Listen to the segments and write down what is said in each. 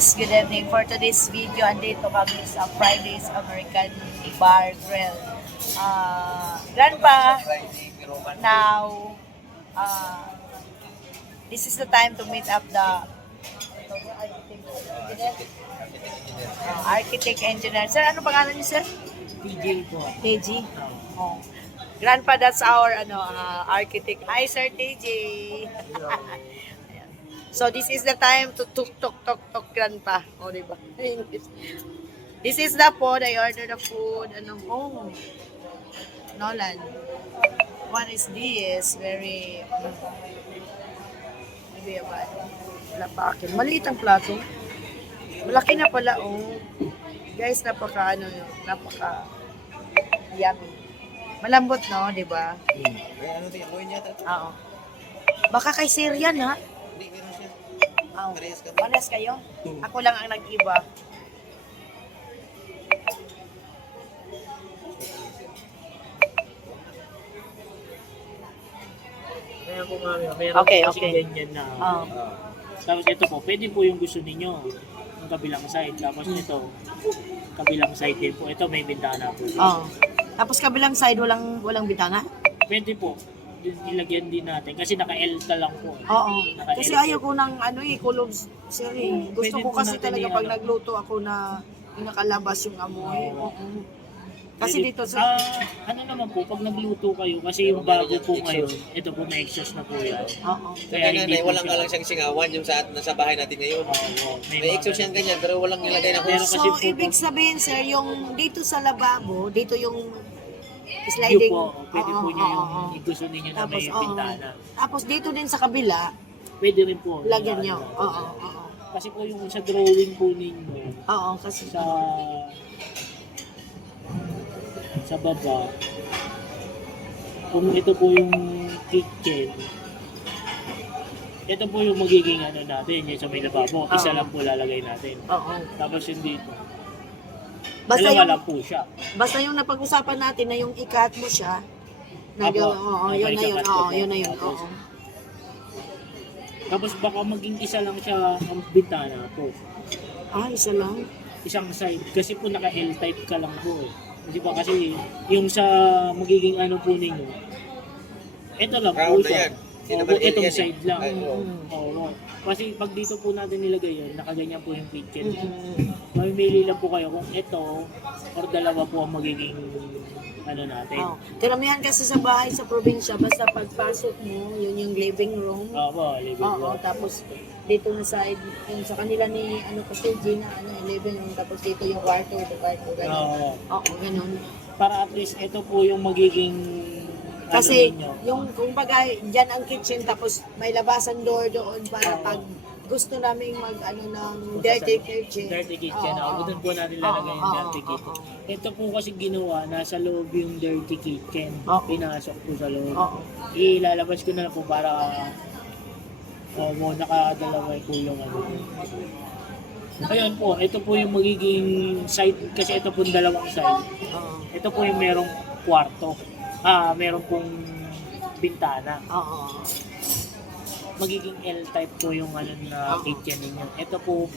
guys, good evening. For today's video, andito kami sa Friday's American Bar Grill. Grandpa, now, this is the time to meet up the architect engineer. Sir, ano pangalan niyo, sir? TJ po. TJ? Oh. Grandpa, that's our architect. Hi, Sir TJ. So this is the time to tuk grandpa. Oh, diba? This is the food. I ordered the food. Oh. Nolan. What is this? Very maybe about lapakin. Maliit ang plato. Malaki na pala, oh. Guys, napaka yummy. Malambot, no? Diba? Oo. Baka kay Sir yan, ha? Oh. Pares kayo? Ako lang ang nag-iba. Kaya po mami, meron Okay, kasi okay. ganyan na. Oh. Tapos ito po, pwede po yung gusto ninyo. Yung kabilang side. Tapos ito, kabilang side din po. Ito may bintana po. Oh. Tapos kabilang side, walang bitana? Pwede po. Ilagyan din natin. Kasi naka-L lang po. Oo. Naka-L Kasi po. ayaw ko ng kulog, sir. Gusto Pwede ko po kasi natin talaga yung pag nagluto ako na nakalabas yung amoy. Oo. Kasi Pwede- dito sa... ano naman po, pag nagluto kayo, kasi yung bago po ngayon, ito po may exhaust na po yan. Oo. Kaya hindi po walang nga lang siyang singawan yung nasa bahay natin ngayon. Oo, May exhaust yan ganyan pero walang nilagay na Pero hose. kasi So, po, ibig sabihin, sir, yung dito sa lababo, dito yung Yung sliding. po, pwede po Oo, nyo yung oo, oo. gusto ninyo na Tapos, may oo. bintana. Tapos dito din sa kabila, Pwede rin po. lagyan nyo. Ano, Oo, oo. Kasi po yung sa drawing po ninyo, Oo, kasi... sa baba, kung ito po yung kitchen, ito po yung magiging ano natin, yung sa may lababo, isa Oo. lang po lalagay natin. Oo. Tapos yung dito, Basta dalawa yung, lang po siya. basta yung napag-usapan natin na yung ikat mo siya, Apo. oo, yun na yun. Napag-ikat ko Oo, po. yun na yun. Tapos, Oo. Tapos baka maging isa lang siya ang bintana po. Isa lang. Isang side, kasi po naka L-type ka lang po eh. Di ba kasi yung sa magiging ano po ninyo, ito lang po Round na siya. yan. Hindi naman Opo, itong yan eh. side lang. Ay, oo. Oo. Kasi pag dito po natin nilagay yun, nakaganyan po yung kitchen. Mm. Mamimili lang po kayo kung ito or dalawa po ang magiging ano natin. Oh. Karamihan kasi sa bahay sa probinsya, basta pagpasok mo, yun yung living room. Opo, living Oo, room. tapos dito na side, yung sa kanila ni kasi Gina, living room, tapos dito yung kwarto, ganun. Oo. Oo, ganun. Para at least ito po yung magiging Kasi ano ninyo. yung kumbaga dyan ang kitchen, tapos may labasan door doon para Oo. pag gusto namin mag ng dirty kitchen. Dirty kitchen. Oo, Doon po natin lalagay yung Oo, dirty oo, kitchen. oo. Ito po kasi ginawa, nasa loob yung dirty kitchen. Oo. Pinasok po sa loob. Oo. Ilalabas ko na lang po para nakadalawa po yung ano. Ayun po, ito po yung magiging side, kasi ito po yung dalawang side. Oo. Ito po yung merong kwarto. Meron pong bintana. Oo. Magiging L-type po yung ano na kitchen ninyo. Ito po,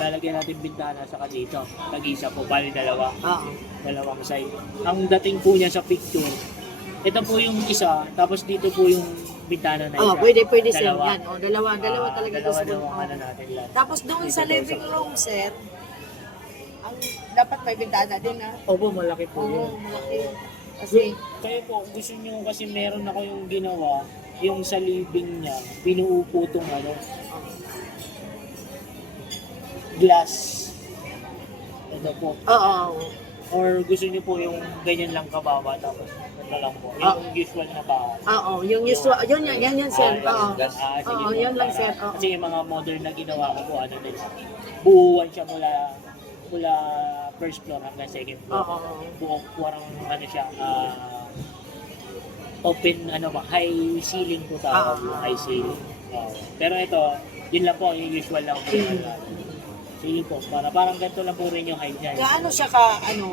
lalagyan natin bintana sa dito. Tag-isa po, bali dalawa. Oo. Dalawang side. Ang dating po niya sa picture, ito po yung isa, tapos dito po yung bintana na Oh, isa. pwede sir. Dalawa. Yan. Oh, dalawa talaga gusto ko. Dalawa ano natin lang. Tapos doon sa living room, sir, ang dapat may bintana din, ha? Opo, malaki po Oo, yun. malaki. Kasi, Kayo po, gusto nyo kasi meron na kayong ginawa, yung sa living niya, binuo po itong ano, glass. Ito po. oo. Or gusto niyo po yung ganyan lang kababa, tapos ito lang po. Yung usual na bahay. Oo, yung usual, yan, sir. Oo. Sige Oo, po, yan lang, para- sir. Oo. Kasi yung mga modern na ginawa ko po, ano din, buuan siya mula first floor hanggang second floor. Oo. Parang ano siya, open, high ceiling po tawag, high ceiling. Pero ito, yun lang po, yung usual lang po. Sige po, parang ganito lang po rin yung height niya. Gaano siya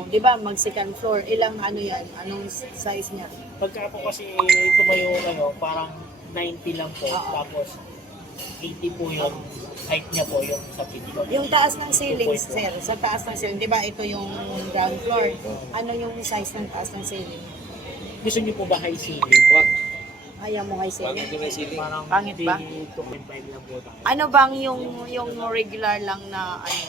di ba, mag second floor, ilang yan, anong size niya? Pagka po kasi tumayo, parang 90 lang po. Oo. Tapos, 80 po yung height niya po, yung sa pinto. Yung taas ng ceiling, sir. Sa taas ng ceiling, di ba ito yung ground floor? Ano yung size ng taas ng ceiling? Gusto niyo po ba high ceiling? Wag. Ayaw mo high Wag ceiling? ito may ceiling. Parang Pangit ba? 2.5 lang po tayo. Ano bang yung regular lang na ano?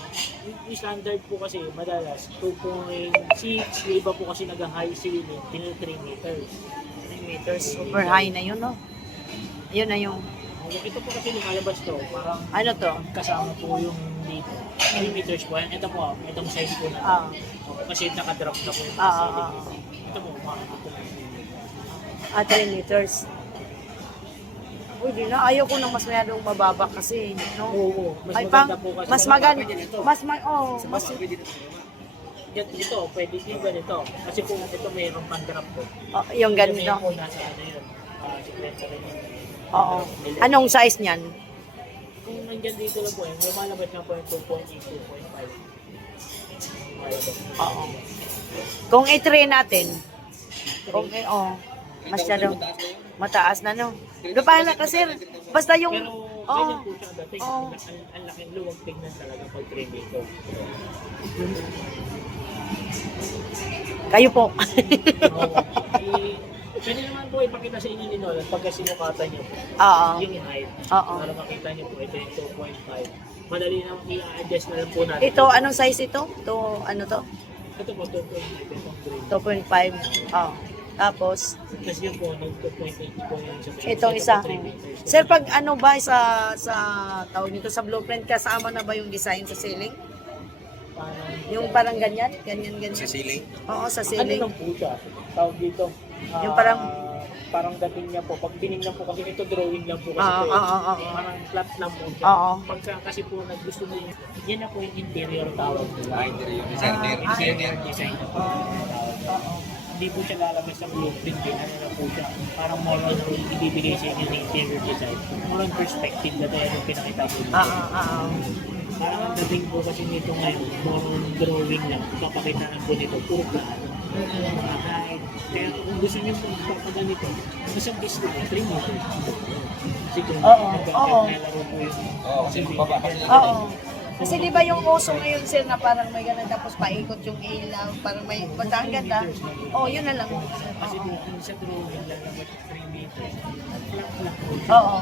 Yung standard po kasi madalas 2.6, yung iba po kasi nag-high ceiling till 3 meters. 3 meters. Super high na yun, no? Yun na yung, Ito po kasi lumalabas to, parang ano to? kasama po yung dito. 3 meters po. Ito po, itong size po na. Ah. Kasi nakadrop na po yung Ah, ceiling. ah, Ito po, makakita po. 3 meters. Uy, di na. Ayaw ko nang mas mayroong mababa kasi, no? Oo, mas Ay, maganda po kasi. mas maganda. Mas, Ito, pwede din ganito. Kasi po ito mayroong pan-drop po. yung Ganito. ganito. po nasa ano yun. Sekwensya rin yun. Oo. Anong size niyan? Kung nandyan dito lang po, yung lumalabas nga po yung 2.8, 2.5. Lumalabas. Oo. Kung i-try natin, kung masyadong mataas na, no? Lupahan na kasi, basta yung, Pero oo. ganyan po siya dating. Oo. Ang laking luwag tignan talaga pag 3 meters. Kayo po. Oo. Pwede naman po ipakita sa inyo ni Nolan pagka sinukatan niyo po. Oo. Yung height. Oo. Para makita niyo po, ito yung 2.5. Madali na i-adjust na lang po natin. Ito, anong size ito? Ito, ano to? Ito po, 2.5. Itong green. 2.5. Oo. Tapos, Tapos yun po, nag 2.8 po yun sa itong isa. Sir, pag ano ba sa tawag nito sa blueprint, kasama na ba yung design sa ceiling? Yung parang ganyan? Ganyan. Sa ceiling. Oo, sa Ano ceiling. lang po siya? Tawag dito. Yung parang- parang dating niya po. Pag tinignan po kasi ito drawing lang po kasi Oo, ito. oo, oo. Parang flat lang po siya. Oo. Pagka kasi po naggusto mo yun, yan na po yung interior tawag nila. Interior designer. Interior design na po. Hindi po siya lalabas sa blueprint din. Ano na po siya. Parang more on ibibigay sa inyo ng interior design. More on perspective na tayo yung pinakita po. Oo. Parang ang dating po kasi nito ngayon, more on drawing lang. Papakita lang po nito. Puro plano. Mga height. Kaya kung gusto niyo po papaganito, mas ang gusto niyo, 3 meters. Siguro, Oo, naglalaro po yung Oo, kasi baba. Oo. Kasi di ba yung uso ngayon, sir, na parang may ganun tapos paikot yung ilaw, parang may basta ang ganda. Oh, yun na lang. Kasi kung sa drawing lang naman 3 meters, flat po. Oo.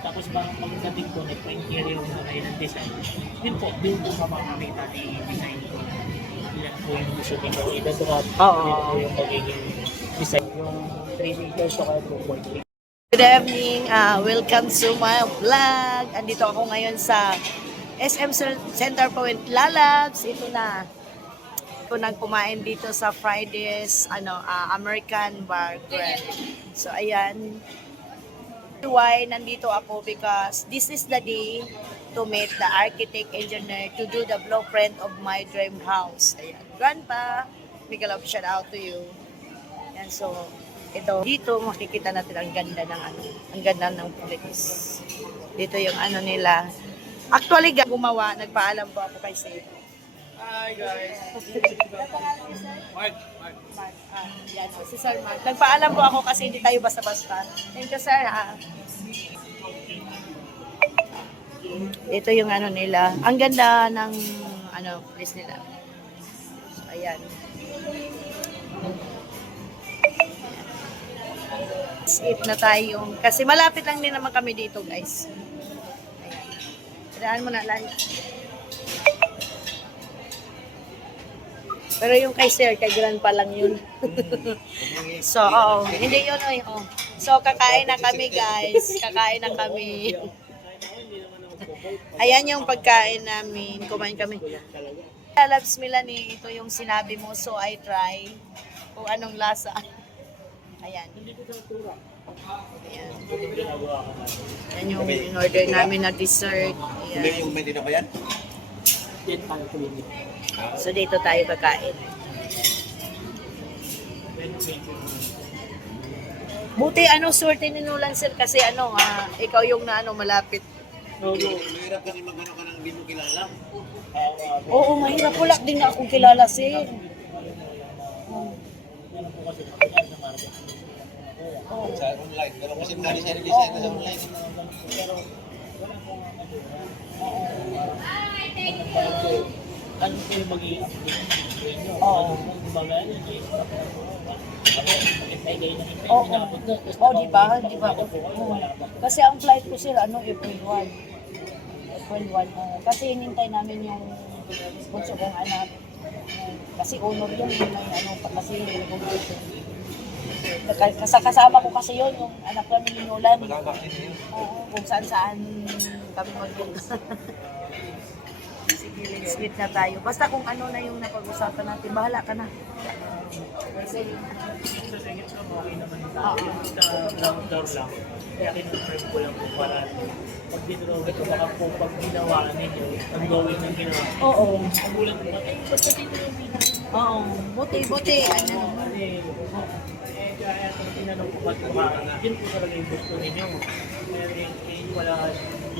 Tapos pagdating po, nagpa-interior na kayo ng design. Din po makakita ni design ko. Ilan po yung gusto nito. Idadrop. Oo. Yun po yung magiging design. Yung 3 meters o kaya 2.8. Good evening. Welcome to my vlog. Andito ako ngayon sa SM Center Point Lalabs. Ito na. Ito nagkumain dito sa Fridays American Burger. So ayan. Why nandito ako because this is the day to meet the architect engineer to do the blueprint of my dream house. Ayan. Grandpa, big love shout out to you. And so ito dito makikita natin ang ganda ng ang ganda ng place. Dito yung nila. Actually, gumawa, nagpaalam po ako kay Sir. Hi guys. Mark. Yan, si Sir Mark. Nagpaalam po ako kasi hindi tayo basta-basta. Thank you, Sir. Ito yung nila. Ang ganda ng place nila. So, ayan. Let's eat na tayo. Kasi malapit lang din naman kami dito, guys. Tandaan mo na lunch. Pero yung kay Sir, kay Grandpa lang yun. So, oo. Hindi yun, oh. So, kakain na kami, guys. Kakain na kami. Ayan yung pagkain namin. Kumain kami. Lalabs Melanie, ito yung sinabi mo. So, I try kung anong lasa. Ayan. Ayan. Yan yung in-order namin na dessert. May Ayan. yung hindi na ba yan? Yan tayo po yun. So dito tayo kakain. Buti swerte ni Nolan sir kasi ikaw yung malapit. Mahirap kasi magano ka nang hindi mo kilala. Oo, mahirap wala din na akong kilala sir. Sa online. Pero kasi mga design na sa online. Ano po yung magiging update nyo? Oo. Kumbaga, Oo. Oh, di ba? Di ba? Kasi ang flight ko sir, April 1. April 1. Kasi hinintay namin yung bunso kong anak. Kasi honor yun, kasi kasama ko kasi yun, yung anak namin ni Nolan. Oo, kung saan kami mag-punta. Sige, let's meet na tayo. Basta kung ano na yung napag-usapan natin, bahala ka na. Kasi, sa second sa okay naman tayo. Sa ground floor lang. Kaya kinonfirm ko lang po para pag dinrawin ko, baka po pag ginawa ninyo, ang gawin ng ginawa. oo. Ang gulang ko, eh, basta dito yung video. Oo. Buti, Kaya tinanong ko ba't yun po talaga yung gusto ninyo. Kaya wala.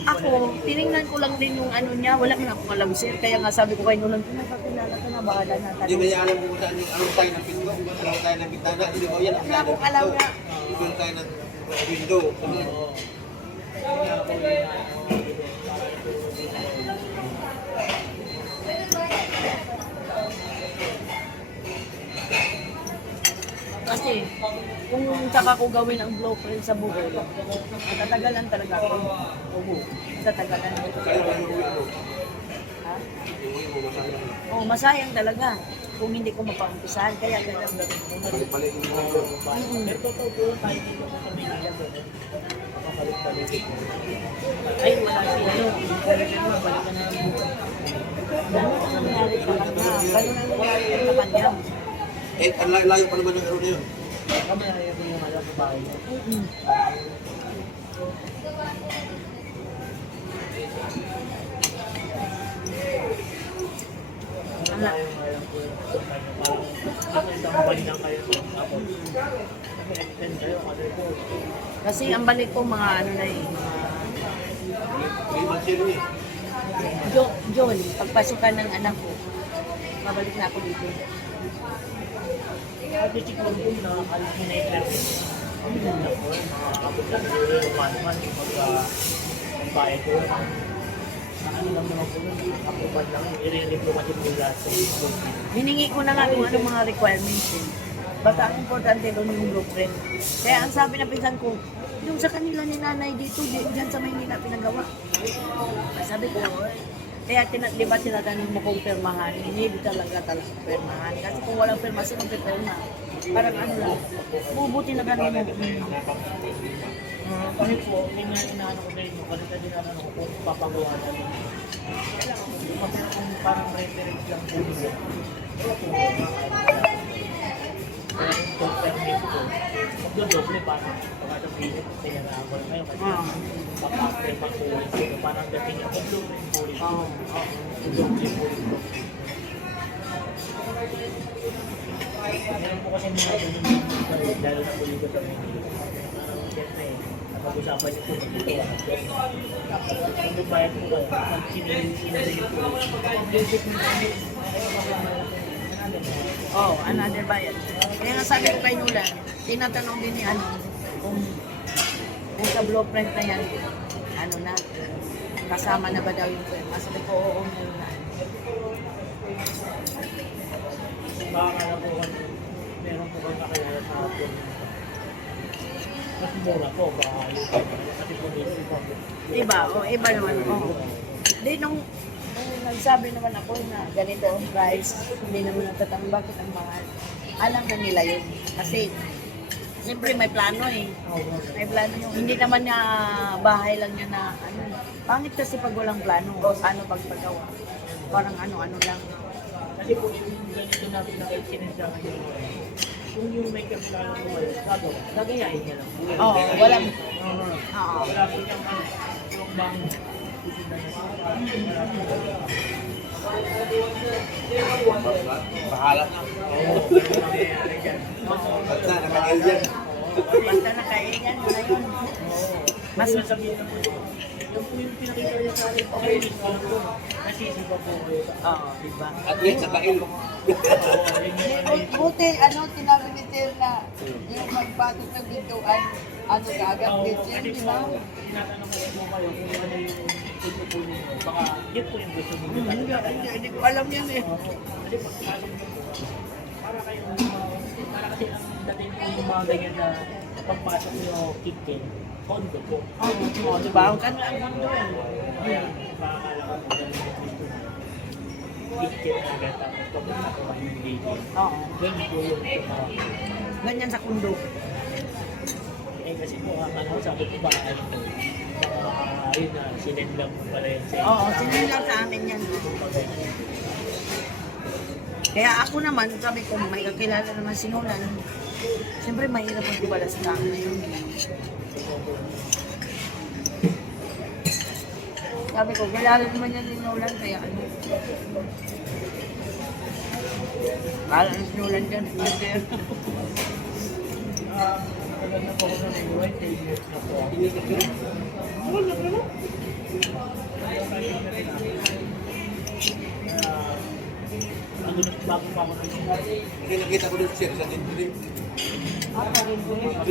Ako, tinignan ko lang din yung niya, wala nga akong alam sir, kaya nga sabi ko kay Nolan, nakakilala ka na, bahala na Hindi tayo. ba niya alam kung saan yung anong tayo ng pinto, kung anong tayo ng bintana, hindi ko yan ang Wala akong alam nga. Doon tayo ng window. Oo. Kaya ako yun Kasi, kung saka ko gawin ang blueprint sa Bukol, matatagalan talaga ako. Matatagalan. Kaya mo yung uwi mo. Ha? Yung uwi mo, masaya. Oh, masayang talaga kung hindi ko mapaumpisahan, kaya ganyan gawin ko. Balik-balik mo. Pero totoo po tayo dito sa Manila doon. Kapabalik-balik ko. Ay, wala siya. Balik ka na lang bukas. Ano ang nangyari sa kanya? Ano ang nangyari sa kanya? Eh, ang layo pa naman ng araw na yun. Kami na yung alam sa bahay mo. Ano na yung alam ko yung parang ako isang buwan lang kayo tapos extend kayo kasi po Kasi ang balik ko mga May mansero eh. John, pagpasukan ng anak ko, babalik na ako dito. kasi siguro po nakakalit mo na yung level makakabot lang yung one-one yung bayad ko ano lang naman po nun approval lang i-re-review kasi po lahat sa school. Hiningi ko na nga kung ano mga requirements eh. Basta ang importante doon yung blueprint. Kaya ang sabi na pinsan ko, yung sa kanila ni nanay dito, dyan sa Maynila pinagawa. Sabi ko, kaya di ba tinatanong mo kung pirmahan? Hindi talaga pirmahan. Kasi kung walang pirma, sino pirma? Parang ano lang, bubuti na ganun mo. Kasi po, may nga inaano ko din yung kanita din ano ko kung papagawa na rin. Kailangan ko kung parang reference lang po nila. Kung permit ko, magdodoble parang pagkatapilit sila na ako na ngayon kasi papakte pa po rin parang dating yung magdoble po rin. Magdoble po rin. Meron po kasi mga ganun lalo na po dito sa Manila. Siyempre, napag-usapan niyo po dito. Kung yung bayad mo ka, pag sinili niyo po, Oh, another bayad. Kaya nga sabi ko kay Nolan, tinatanong din ni kung sa blueprint na yan, kasama na ba daw yung firma? Sabi ko, oo, meron na. baka na po kasi meron po kang kakilala sa atin. Mas mura po, baka yung kasi po dito po. Iba, iba naman. Di nung nagsabi naman ako na ganito ang price, hindi naman natatanong bakit ang mahal. Alam na nila yun. Kasi, siyempre may plano eh. May plano yun. Hindi naman na bahay lang niya na pangit kasi pag walang plano. Paano pagpagawa? Parang ano lang. Kasi po yung ganito natin nakikinisahan nyo. Kung yung may kapilala mo gagawa, gagayahin niya lang. Oo, walang. Wala po yung yung bang Bahala na. Basta nakakail yan. Basta nakaingan mo na yun. Mas sabihin na po yung po yung pinakita niya sa akin, okay, nasisipa po kayo. Oo, diba? At least sa kail. Buti, tinabi ni Tel na yung magbatot ng gintuan, Ano agad kitchen, di ba? Tinatanong ko po kayo kung ano yung gusto po ninyo. Baka yun po yung gusto ninyo. Hindi ko alam yan eh. Kasi pagpasok nyo po, para kayo, para kasi ang dating po yung mga ganyan na pagpasok nyo kitchen, condo po. Oo, di ba? Ang kanila ang mundo yan. Kaya, makakala ko po ganun yung gusto nyo. Kitchen agad tapos pagpasok kayo yung kitchen. Oo. Ganun po yung Ganyan sa kundo. eh kasi po, ano, sabi ko ba, ano po, ayun na, sinend lang po pala yun sa Oo, sinil lang sa amin yan. Kaya ako naman, sabi ko, may kakilala naman si Nolan. Siyempre, mahirap ang tibala sa tao na yun. Sabi ko, kilala naman yan ni Nolan, kaya ano. Kala na si Nolan dyan. Tagal na po ako sa Naiwan, 10 years na po. Wala na po. Ano na bago pa ako ng Hindi nakita ko doon siya sa entry. kami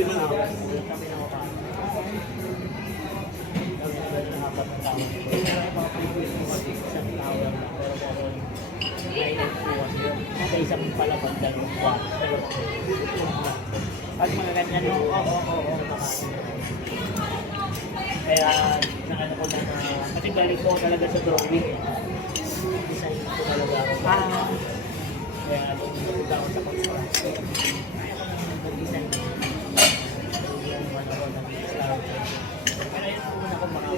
na ako. Kami na ako. Apat na tao. Isang tao lang. Pero po ako island po kasi sa isang palabag dalawang buwan. Pag mga ganyan, oo. Kaya, nakano ko na kasi galing po talaga sa drawing eh. Design ko talaga ako. Kaya, nung napunta ako sa construction, kaya ko naman mag-design. Yung ano ko ng Islam. Pero yun po muna ko mga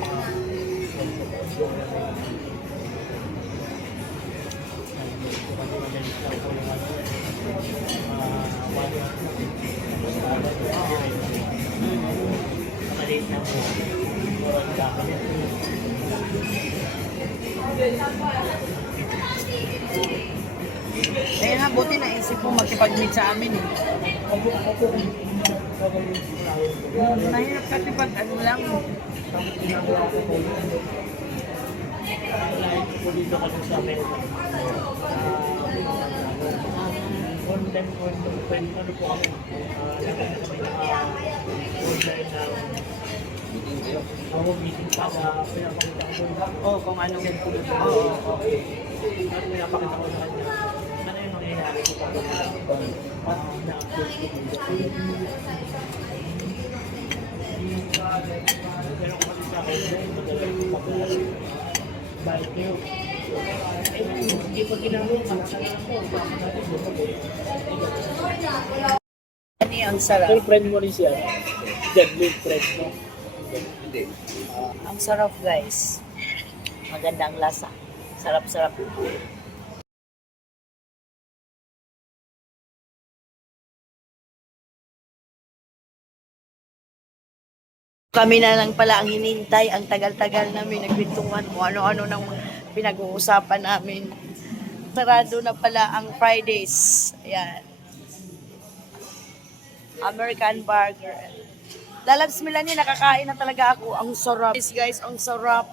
maliit na po. Kaya nga, buti naisip mo makipag-meet sa amin eh. Mahirap kasi pag ano lang. Lahat po dito kasi sa Amerika. Online po, pwede ano po kami. Lagay na kami naka-online na ako meeting pa na pinapakita ko. Oo, kung anong... Oo. Pinapakita ko sa kanya. Ano yung mangyayari ko para na-upload ko dito. Pero kung kasi sa akin, magalang ko pag-alas. Balik kayo. Eh, hindi po ginagawa. Masalanan po. Baka natin gusto ko. Ano yung sarap? May friend mo rin siya. Deadly friend mo. Hindi. Ang sarap guys. Magandang lasa. Sarap-sarap. Kami na lang pala ang hinintay, ang tagal-tagal namin nagpintungan kung ano-ano nang pinag-uusapan namin. Sarado na pala ang Fridays. Ayan. American burger. Lalabs Milani, nakakain na talaga ako. Ang sarap. Guys, ang sarap.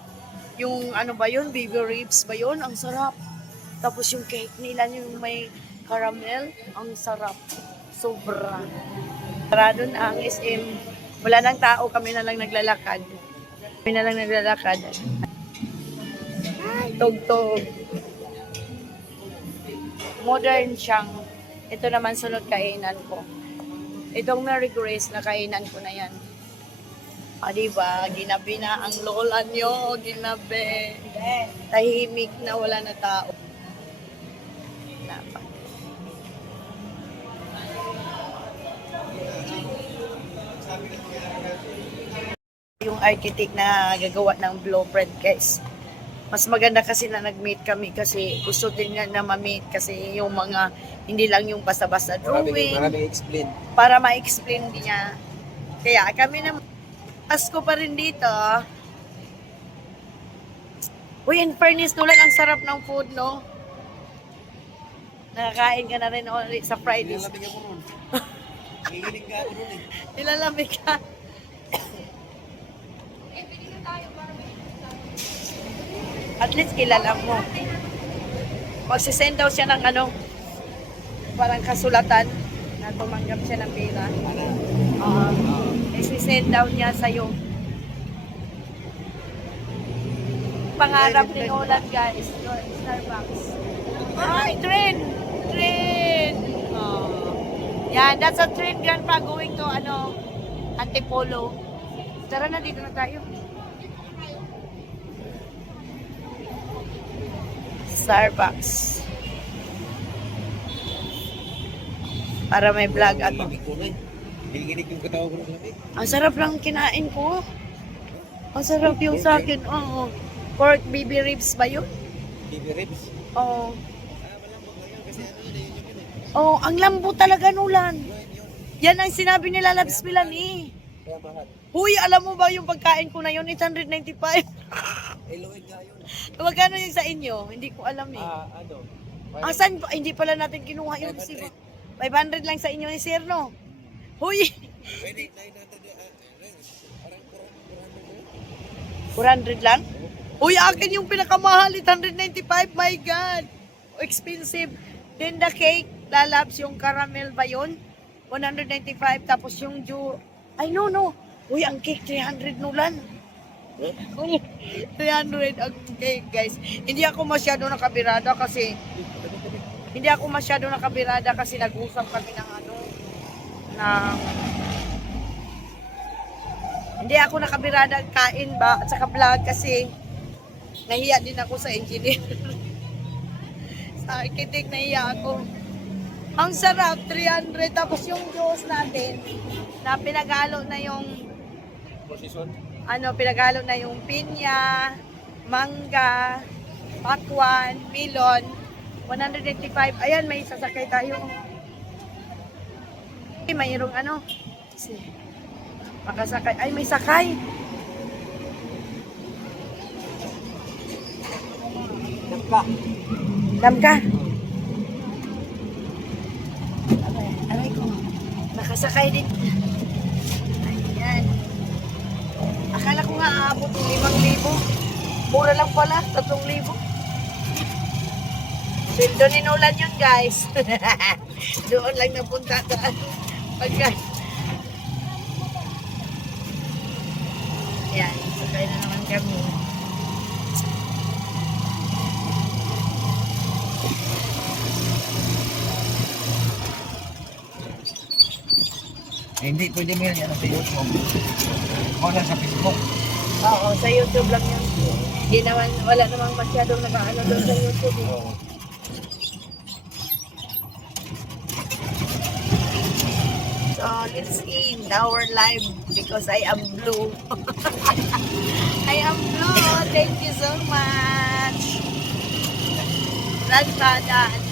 Yung ano ba yun? Baby ribs ba yun? Ang sarap. Tapos yung cake nila, yung may caramel. Ang sarap. Sobra. Sarado na ang SM. Wala nang tao, kami na lang naglalakad. Ay, tugtog. Modern siyang. Ito naman sunod kainan ko. Itong Mary Grace na kainan ko na yan. Diba? Ginabi na ang lola nyo. Ginabi. Tahimik na wala na tao. Dapat. Yung architect na gagawa ng blueprint, guys. Mas maganda kasi na nag-meet kami kasi gusto din niya na ma-meet kasi yung mga hindi lang yung basta-basta drawing Maraming explain. para ma-explain din niya. Kaya kami na Pasko pa rin dito. Uy, in fairness, Nolan, ang sarap ng food, no? Nakakain ka na rin ulit sa Fridays. Nilalamig ako nun. Nanginginig ka ako nun eh. Nilalamig ka. At least kilala mo. Magsisend daw siya ng ano, parang kasulatan na tumanggap siya ng pera. Isi-send down niya sa'yo. Pangarap ni Nolan, guys. Starbucks. Ay, train! Train! Oh. Yan, that's a train, Grandpa, going to, Antipolo. Tara na, dito na tayo. Starbucks. Para may vlog at Hiniginig yung katawa ko ng lamig. ang sarap lang kinain ko. Ang sarap yung sa akin. Oo. Pork baby ribs ba yun? Baby ribs. Oo. Malambot lang yun kasi ano yun, yun yun eh. Oo, ang lambo talaga, Nulan. Yan ang sinabi nila, Labs Milan eh. Kaya mahal. Huy, alam mo ba yung pagkain ko na yun? 895. Eloid nga yun. Magkano yung sa inyo? Hindi ko alam eh. Ano? Asan? Hindi pala natin kinuha yung 500 lang sa inyo ni Sir, no? Huy! Pwede, 900, parang 400 lang? Uy, akin yung pinakamahal, 895. My God! Expensive. Then the cake, lalabs yung caramel ba yun? 195. Tapos yung ay, no. Uy, ang cake, 300, Nulan. Uy, 300 ang cake, guys. Hindi ako masyado nakabirada kasi nag-usap kami ng hindi ako nakabirada kain ba at saka vlog kasi nahiya din ako sa engineer. Sa architect nahiya ako. Ang sarap, 300. Tapos yung juice natin na pinagalo na yung posisyon. pinagalo na yung pinya, mangga, pakwan, melon, 185. Ayan, may sasakay tayo. Mayroong makasakay. Ay, may sakay. Dam ka. Aray ko. Nakasakay din. Ayan. Akala ko nga aabot ng 5,000. Mura lang pala, 3,000. Sweldo ni Nolan yun, guys. Doon lang napunta sa pagkain. Yan, sakay na naman kami. Hindi, pwede mo yan sa YouTube. O lang sa Facebook. Oo, sa YouTube lang yun. Hindi naman, wala namang masyadong nakaano doon sa YouTube. Oo. So, let's end our live because I am blue. I am blue. Thank you so much. Ransada.